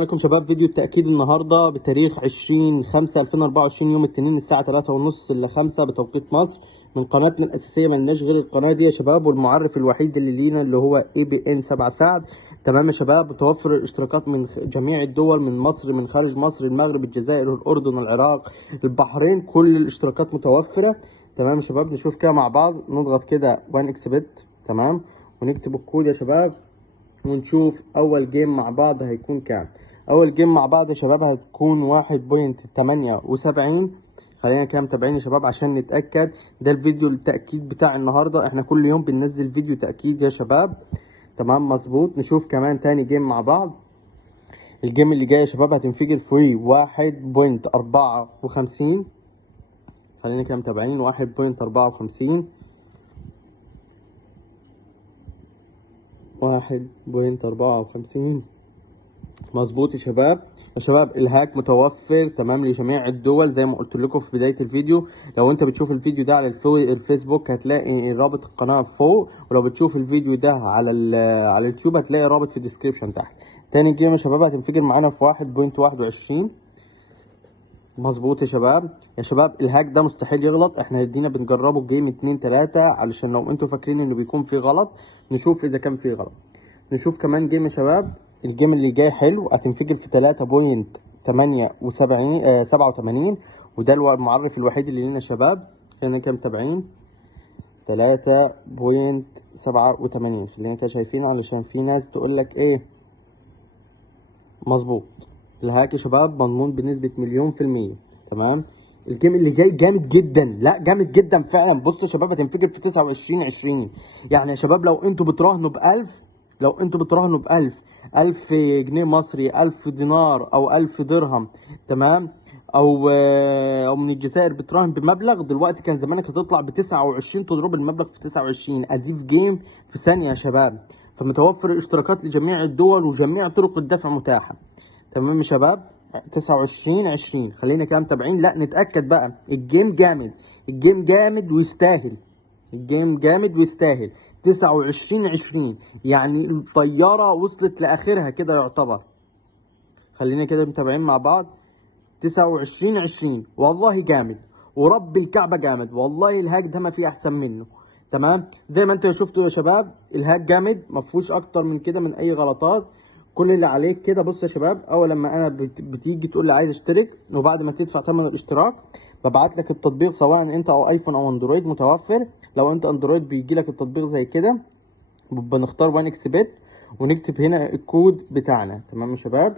عليكم شباب، فيديو التأكيد النهارده بتاريخ 20/5/2024 يوم الاثنين الساعة 3:30 ل 5 بتوقيت مصر من قناتنا الأساسية. ملناش غير القناة دي يا شباب، والمعرف الوحيد اللي لينا اللي هو ABN 7 سعد. تمام يا شباب، بتوفر الاشتراكات من جميع الدول، من مصر، من خارج مصر، المغرب، الجزائر، الأردن، العراق، البحرين، كل الاشتراكات متوفرة. تمام يا شباب، نشوف كده مع بعض. نضغط كده وان اكسبت، تمام، ونكتب الكود يا شباب ونشوف اول جيم مع بعض هيكون كام. اول جيم مع بعض يا شباب هتكون 1.78. خلينا كده متابعين يا شباب عشان نتاكد. ده الفيديو التاكيد بتاع النهارده، احنا كل يوم بننزل فيديو تاكيد يا شباب. تمام مظبوط. نشوف كمان تاني جيم مع بعض. الجيم اللي جاي يا شباب هتنفجر في 1.54. خلينا كده متابعين. 1.54 1.54 مظبوط يا شباب. يا شباب الهاك متوفر تمام لجميع الدول زي ما قلت لكم في بدايه الفيديو. لو انت بتشوف الفيديو ده على الفيسبوك هتلاقي رابط القناه فوق، ولو بتشوف الفيديو ده على اليوتيوب هتلاقي رابط في الديسكريبشن تحت. تاني جيم يا شباب هتنفجر معانا في 1.21 مظبوط يا شباب. يا شباب الهاك ده مستحيل يغلط، احنا هدينا بنجربه جيم 2-3 علشان لو انتوا فاكرين انه بيكون فيه غلط نشوف اذا كان فيه غلط. نشوف كمان جيم يا شباب. الجيم اللي جاي حلو، هتنفجر في 3.87 وده المعرف الوحيد اللي لنا يا شباب. خلينا كده متابعين. 3.87 خلينا كده شايفين علشان في ناس تقول لك ايه. مظبوط. الهاك يا شباب مضمون بنسبة 100%. تمام. الجيم اللي جاي جامد جدا، لا جامد جدا فعلا. بصوا يا شباب هتنفجر في 29/20. يعني يا شباب لو انتوا بتراهنوا ب1000، لو انتوا بتراهنوا ب1000 جنيه مصري، 1000 دينار او 1000 درهم، تمام، او من الجزائر بتراهن بمبلغ، دلوقتي كان زمانك هتطلع ب29 تضرب المبلغ في 29 اديف جيم في ثانية يا شباب. فمتوفر اشتراكات لجميع الدول وجميع طرق الدفع متاحة. تمام يا شباب. 29/20 خلينا كده متابعين. لا نتأكد بقى. الجيم جامد، الجيم جامد ويستاهل، الجيم جامد ويستاهل. 29/20 يعني الطيارة وصلت لآخرها كده يعتبر. خلينا كده متابعين مع بعض. 29/20 والله جامد، ورب الكعبة جامد والله. الهاك ده ما فيه أحسن منه. تمام زي ما انتوا شفتوا يا شباب، الهاك جامد ما فيهوش أكتر من كده من أي غلطات. كل اللي عليك كده بص يا شباب، أول لما أنا بتيجي تقول لي عايز أشترك، وبعد ما تدفع ثمن الاشتراك ببعت لك التطبيق سواء أنت أو أيفون أو أندرويد متوفر. لو أنت أندرويد بيجي لك التطبيق زي كده، بنختار وان اكسبت ونكتب هنا الكود بتاعنا. تمام يا شباب،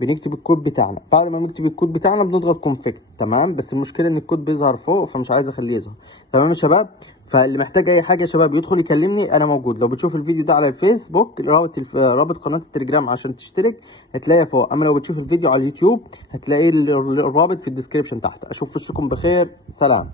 بنكتب الكود بتاعنا. بعد ما نكتب الكود بتاعنا بنضغط كونفيكت. تمام، بس المشكله ان الكود بيظهر فوق فمش عايز اخليه يظهر. تمام يا شباب. فاللي محتاج اي حاجه يا شباب يدخل يكلمني، انا موجود. لو بتشوف الفيديو ده على الفيسبوك رابط قناه التليجرام عشان تشترك هتلاقيها فوق، اما لو بتشوف الفيديو على اليوتيوب هتلاقي الرابط في الديسكريبشن تحت. اشوف وشكم بخير، سلام.